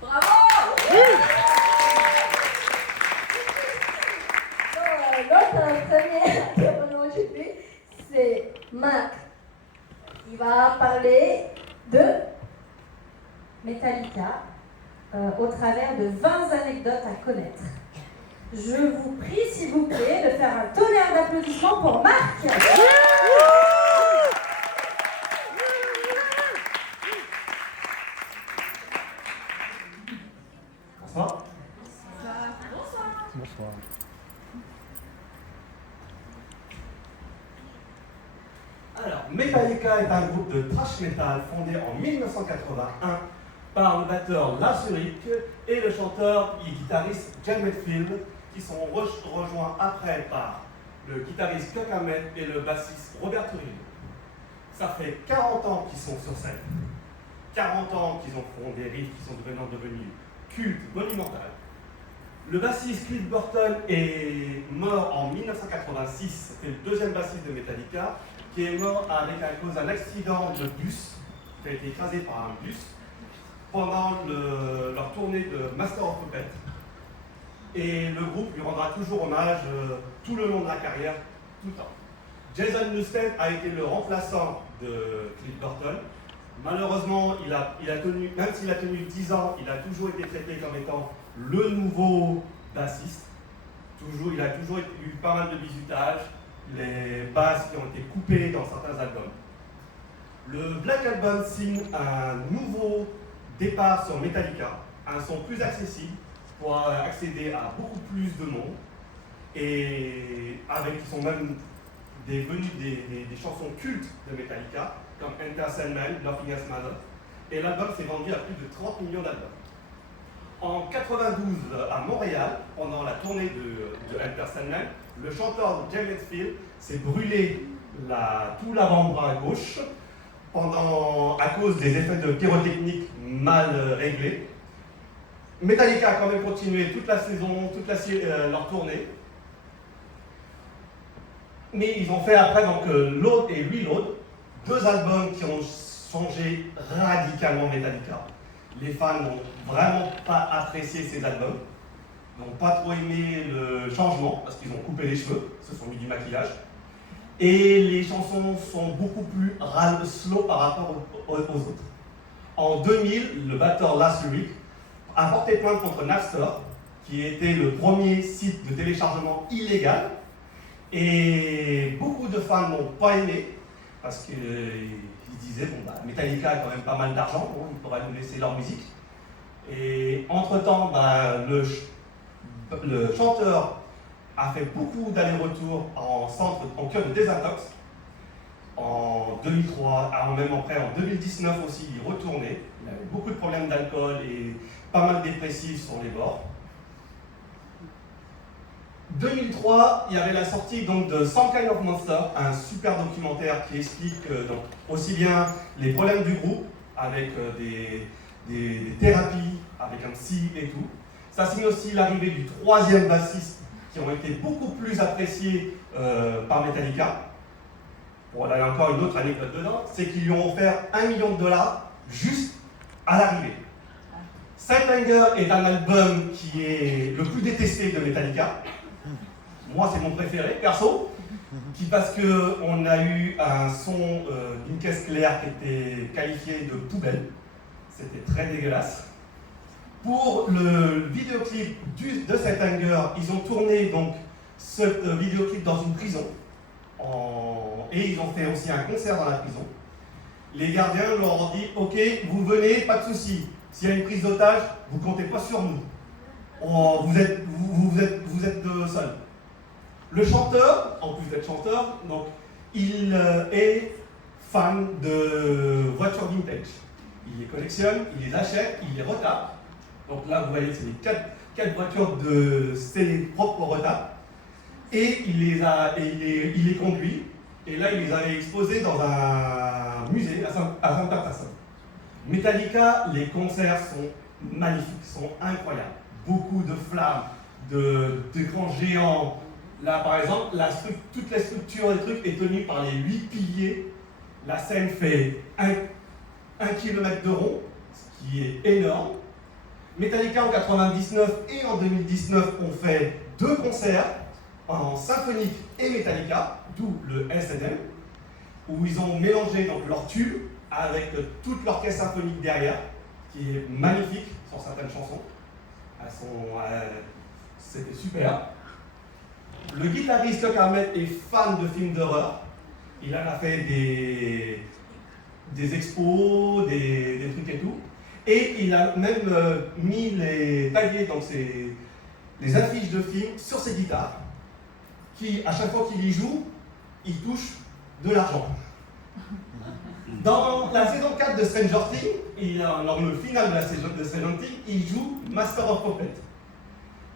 Bravo. Notre premier intervenant aujourd'hui, c'est Marc. Il va parler de Metallica au travers de 20 anecdotes à connaître. Je vous prie, s'il vous plaît, de faire un tonnerre d'applaudissements pour Marc. Bonsoir. Bonsoir. Alors, Metallica est un groupe de thrash metal fondé en 1981 par le batteur Lars Ulrich et le chanteur et guitariste Jan Hetfield, qui sont rejoints après par le guitariste Kirk Hammett et le bassiste Robert Trujillo. Ça fait 40 ans qu'ils sont sur scène, 40 ans qu'ils ont fait des riffs qui sont devenus cultes, monumentaux. Le bassiste Cliff Burton est mort en 1986, c'était le deuxième bassiste de Metallica, qui est mort à cause d'un accident de bus, qui a été écrasé par un bus, pendant leur tournée de Master of Puppets. Et le groupe lui rendra toujours hommage tout le long de la carrière, tout le temps. Jason Newsted a été le remplaçant de Cliff Burton. Malheureusement, il a tenu, même s'il a tenu 10 ans, il a toujours été traité comme étant le nouveau bassiste. Il a toujours eu pas mal de bisutage, les basses qui ont été coupées dans certains albums. Le Black Album signe un nouveau départ sur Metallica, un son plus accessible pour accéder à beaucoup plus de monde, et avec qui sont même devenus des chansons cultes de Metallica, comme Enter Sandman, Nothing Else Matters, et l'album s'est vendu à plus de 30 millions d'albums. En 92, à Montréal, pendant la tournée de Enter Sandman, le chanteur Jan Hetfield s'est brûlé tout l'avant-bras gauche à cause des effets de pyrotechnique mal réglés. Metallica a quand même continué toute la saison, leur tournée. Mais ils ont fait après Load et Reload, deux albums qui ont changé radicalement Metallica. Les fans n'ont vraiment pas apprécié ces albums, n'ont pas trop aimé le changement parce qu'ils ont coupé les cheveux, se sont mis du maquillage. Et les chansons sont beaucoup plus slow par rapport aux autres. En 2000, le batteur Lars Ulrich a porté plainte contre Napster, qui était le premier site de téléchargement illégal. Et beaucoup de fans n'ont pas aimé, parce qu'ils disaient, Metallica a quand même pas mal d'argent, ils pourraient nous laisser leur musique. Et entre-temps, le chanteur a fait beaucoup d'allers-retours en cure de désintox. En 2003, même après en 2019 aussi, il est retourné. Il avait beaucoup de problèmes d'alcool et pas mal dépressifs sur les bords. 2003, il y avait la sortie de Some Kind of Monster, un super documentaire qui explique aussi bien les problèmes du groupe avec des thérapies, avec un psy et tout. Ça signe aussi l'arrivée du troisième bassiste qui ont été beaucoup plus appréciés par Metallica. Bon, là, il y a encore une autre anecdote dedans, c'est qu'ils lui ont offert $1 million juste à l'arrivée. Saint Anger est un album qui est le plus détesté de Metallica. Moi, c'est mon préféré, perso, parce qu'on a eu un son d'une caisse claire qui était qualifié de poubelle. C'était très dégueulasse. Pour le vidéoclip de Saint Anger, ils ont tourné ce vidéoclip dans une prison. Et ils ont fait aussi un concert dans la prison. Les gardiens leur ont dit « Ok, vous venez, pas de souci. S'il y a une prise d'otage, vous ne comptez pas sur nous. Vous êtes seuls. » Le chanteur, en plus d'être chanteur, il est fan de voitures vintage. Il les collectionne, il les achète, il les retape. Donc là, vous voyez, c'est les 4 voitures de ses propres retapes. Et il les conduit. Et là, il les avait exposées dans un musée à Saint-Patterson. Metallica, les concerts sont magnifiques, sont incroyables. Beaucoup de flammes, d'écrans géants. Là, par exemple, toute la structure des trucs est tenue par les 8 piliers. La scène fait 1 kilomètre de rond. ce qui est énorme. Metallica en 99 et en 2019 ont fait 2 concerts en symphonique et Metallica, d'où le SNM, où ils ont mélangé donc leur tube avec toute l'orchestre symphonique derrière, qui est magnifique sur certaines chansons. C'était super. Le guitariste Kirk Hammett est fan de films d'horreur. Il en a fait des expos, des trucs et tout. Et il a même tagué donc les affiches de films sur ses guitares, qui, à chaque fois qu'il y joue, il touche de l'argent. Dans la saison 4 de Stranger Things, dans le final de la saison de Stranger Things, il joue Master of Puppets.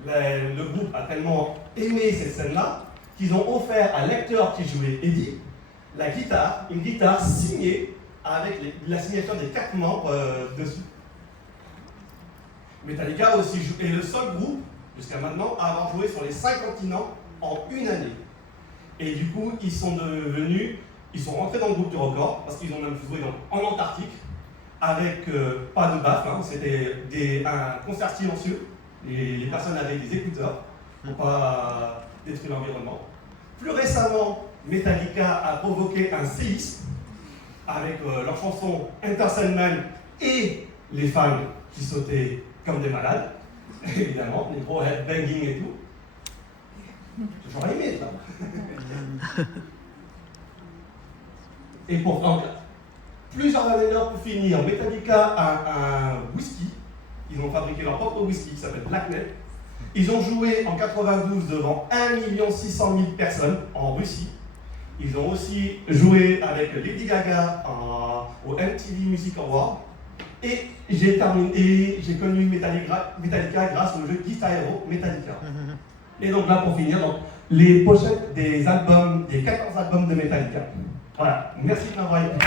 Le groupe a tellement aimé cette scène-là qu'ils ont offert à l'acteur qui jouait Eddie une guitare signée avec la signature des 4 membres dessus. Metallica aussi est le seul groupe jusqu'à maintenant à avoir joué sur les 5 continents en une année. Et du coup, ils sont rentrés dans le groupe du record parce qu'ils ont même joué en Antarctique avec pas de baffes, hein, c'était un concert silencieux. Les personnes avaient des écouteurs pour pas détruire l'environnement. Plus récemment, Metallica a provoqué un séisme avec leur chanson Enter Sandman et les fans qui sautaient comme des malades, évidemment, les gros headbanging et tout. J'aurais aimé ça. Et pour plusieurs anecdotes pour finir, Metallica a un whisky. Ils ont fabriqué leur propre whisky qui s'appelle Black Knight. Ils ont joué en 92 devant 1 600 000 personnes en Russie. Ils ont aussi joué avec Lady Gaga au MTV Music Award. Et j'ai connu Metallica grâce au jeu Guitar Hero Metallica. Et donc là, pour finir, donc, les pochettes des 14 albums de Metallica. Voilà, merci de m'avoir écouté.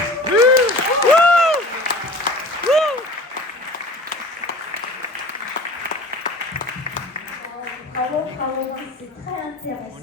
Bravo, c'est très intéressant.